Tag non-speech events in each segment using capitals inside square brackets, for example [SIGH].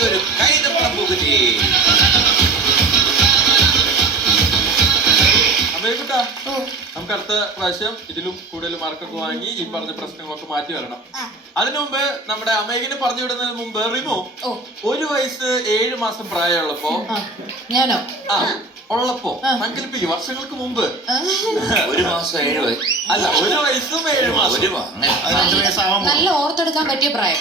വലിയൊരു കൈതപ്പണം അമ്മേക്കുട്ടാ നമുക്ക് അടുത്ത പ്രാവശ്യം ഇതിലും കൂടുതൽ മാർക്കൊക്കെ വാങ്ങി ഈ പറഞ്ഞ പ്രശ്നങ്ങളൊക്കെ മാറ്റി വരണം. അതിനു മുമ്പ് നമ്മുടെ അമേകിനെ പറഞ്ഞു വിടുന്നതിന് മുമ്പ് റിമു ഒരു വയസ്സ് ഏഴ് മാസം പ്രായമുള്ളപ്പോ ഞാനോ? ആ. ഉള്ളപ്പോ സങ്കല്പിക്കും വർഷങ്ങൾക്ക് മുമ്പ്. ഒരു മാസം ഏഴ് വയസ്സ്. അല്ല ഒരു വയസ്സും ഏഴ് മാസം. ഒരു നല്ല ഓർത്തെടുക്കാൻ പറ്റിയ പ്രായം.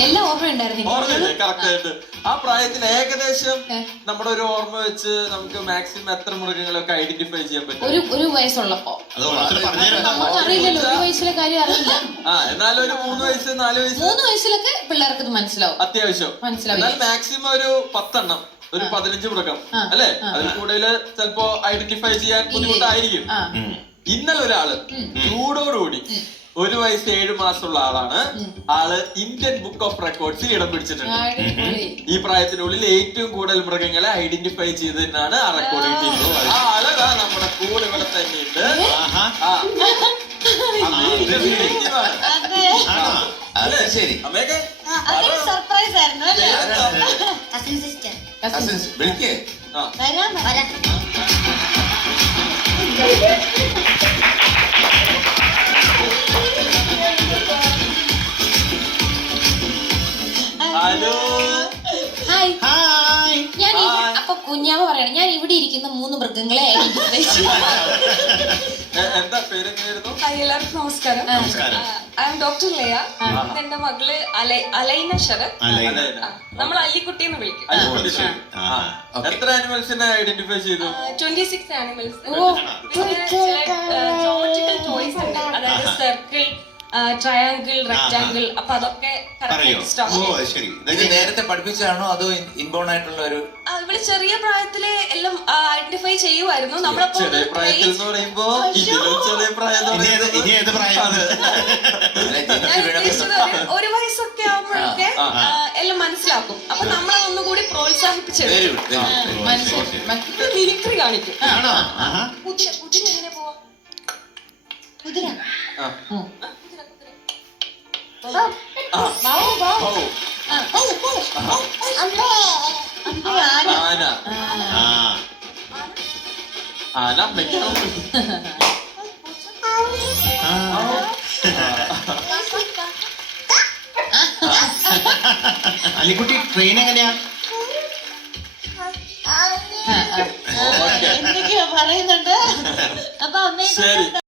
എല്ലാം ഓർമ്മയുണ്ടായിരുന്നു ഉണ്ടായിരുന്നു കറക്റ്റ് ആയിട്ട്. ആ പ്രായത്തിൽ ഏകദേശം. നമ്മുടെ ഒരു ഓർമ്മ വെച്ച് നമുക്ക് മാക്സിമം എത്ര മൃഗങ്ങളൊക്കെ ഐഡന്റിഫൈ ചെയ്യാൻ പറ്റും? ഒരു ഒരു വയസ്സുള്ളപ്പോ. അറിയില്ലല്ലോ ഒരു വയസ്സിലെ കാര്യം അറിയില്ല. ആ എന്നാലും ഒരു മൂന്ന് വയസ്സ് നാല് വയസ്സ്. മൂന്ന് വയസ്സിലൊക്കെ പിള്ളേർക്ക് മനസ്സിലാവും. അത്യാവശ്യം. മനസ്സിലാവും എന്നാൽ മാക്സിമം ഒരു പത്തെണ്ണം. ഒരു പതിനഞ്ച് മൃഗം. അല്ലെ. അതിൽ കൂടുതൽ ചിലപ്പോ ഐഡന്റിഫൈ ചെയ്യാൻ. ബുദ്ധിമുട്ടായിരിക്കും. ഇന്നലെ ഒരാൾ ചൂടോടുകൂടി ഒരു വയസ്സ് ഏഴ് മാസമുള്ള ആളാണ്. ആൾ ഇന്ത്യൻ ബുക്ക് ഓഫ് റെക്കോർഡ്സിൽ ഇടം പിടിച്ചിട്ടുണ്ട്. ഈ പ്രായത്തിനുള്ളിൽ ഏറ്റവും കൂടുതൽ മൃഗങ്ങളെ ഐഡന്റിഫൈ ചെയ്തതിനാണ് ആ റെക്കോർഡ് കിട്ടിയിട്ടുള്ളത് ആ ആൾ നമ്മുടെ കൂടെ ഇവിടെ തന്നെയുണ്ട് ശരി. അമ്മയൊക്കെ? സർപ്രൈസ് ആയിരുന്നു വിളിക്കേ ആ വരാൻ വരാം ഹലോ ഹായ് ഹായ് ഞാൻ ഈ-. അപ്പൊ പറയണം ഞാൻ ഇവിടെ ഇരിക്കുന്ന മൂന്ന് മൃഗങ്ങളെ എ- [LAUGHS] എന്താ എല്ലാവർക്കും നമസ്കാരം. നമസ്കാരം. I am doctor Laya. എന്റെ മകൾ അലൈ- അലൈന ശരത്? നമ്മൾ അല്ലിക്കുട്ടി എന്ന് വിളിക്കും. എത്ര ആനിമൽസിനെ ഐഡന്റിഫൈ ചെയ്തു? ട്വന്റി സിക്സ് ആനിമൽസ് ടോയ്സ് ഉണ്ട്. അതായത് സർക്കിൾ ട്രയാങ്കിൾ റെക്ടാങ്കിൾ അപ്പൊ അതൊക്കെ നേരത്തെ പഠിപ്പിച്ചാണോ അതോ ഇൻബോൺ ആയിട്ടുള്ള ഒരു ഇവിടെ ചെറിയ പ്രായത്തിൽ എല്ലാം ചെയ്യുമായിരുന്നു നമ്മളപ്പോ ചെറിയ പ്രായത്തിൽ എന്ന് പറയുമ്പോ ഇതിലും ചെറിയ പ്രായം എന്ന് ഇനി ഏത് ഇനി ഏത് പ്രായം അല്ല, ഞാൻ ജനിച്ച് വീണ ഉദ്ദേശിച്ചത് ഒരു- ഒരു വയസ്സൊക്കെ ആവുമ്പോഴൊക്കെ ആ, എല്ലാം മനസ്സിലാക്കും. അപ്പൊ നമ്മളെ ഒന്നുകൂടി വെരി പ്രോത്സാഹിപ്പിച്ചെടുക്കും ഗുഡ് മിമിക്രി കാണിക്കും. ആണോ? ആഹാ. കുതിര കുതിര എങ്ങനെ പോവാ? കുതിര. ആ. ഉം. ആ. ഓ, ആന. ആ. ആന അമ്മയ്ക്കാണ് അലിക്കുട്ടി ട്രെയിൻ എങ്ങനെയാ എന്തൊക്കെയാ പറയുന്നുണ്ട് അപ്പൊ അമ്മയെ ശരി